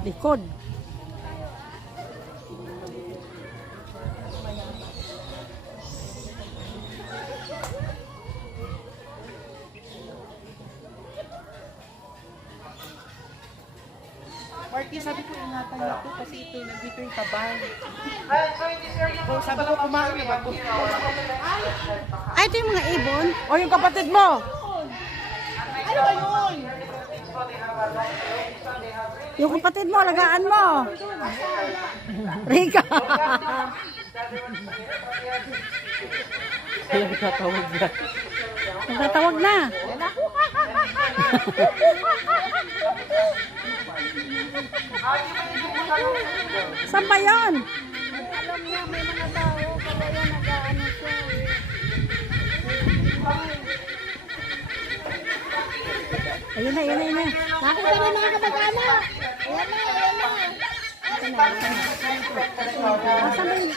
Likod. Marky, sabi ko ingatan niyo to kasi ito nandito yung tabay. So, sabi ko kumain na ba ito? Ay, ito yung mga ibon. O, yung kapatid mo. Ano ba yun? Yung kapatid mo, alagaan mo. Rika. Nagtatawag na. Nagtatawag na. Saan ba yun? Alam niya, may mga tao, kaya yan nag-ano siya. Ayun na, ayun na, ayun na. Nakita niyo mga kamag-anak. Ayan na, ayan na. Asan ba yun?